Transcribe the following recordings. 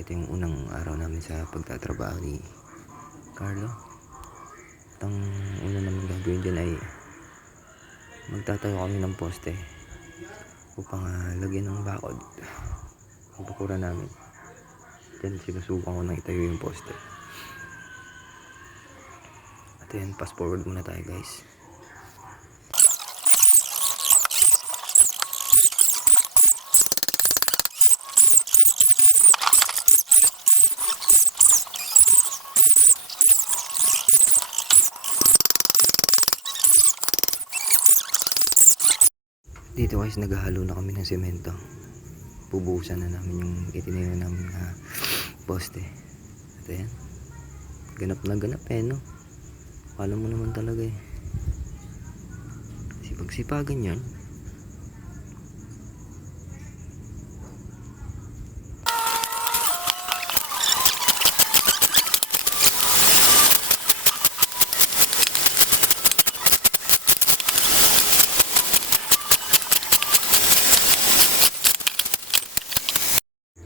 Ito yung unang araw namin sa pagtatrabaho ni Carlo. At ang una namin gagawin dyan ay magtatayo kami ng poste upang lagyan ng bakod ang bakura namin. Dyan sinusukan ko nang itayo yung poste. At yan, fast forward muna tayo guys. Dito guys, naghahalo na kami ng semento. Bubuhusan na namin yung itinayo namin na poste. At ayan, ganap na ganap no. Akala mo naman talaga sipag-sipagan yan.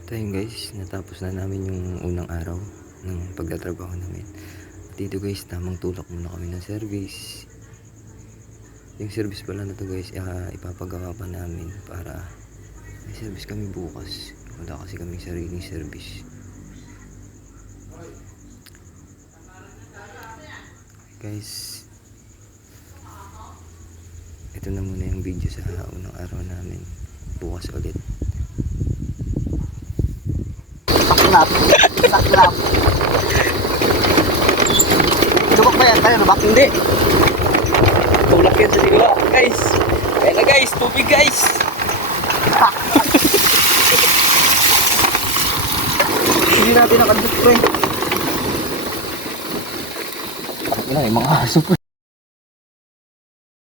Ito yun guys, natapos na namin yung unang araw ng pagtatrabaho namin. At dito guys, tamang tulak muna kami ng service. Yung service pala na to guys, ipapagawa pa namin para may service kami bukas. Wala kasi kaming sariling service. Guys, ito na muna yung video sa unang araw namin. Bukas ulit. Saklap. Lubak ba yan? Tayo lubak? Hindi. Tulak yan sa sila. Guys. Kaya na guys. Tubig guys. Hindi natin nakaduk pre. Parang ina, yung mga aso pre.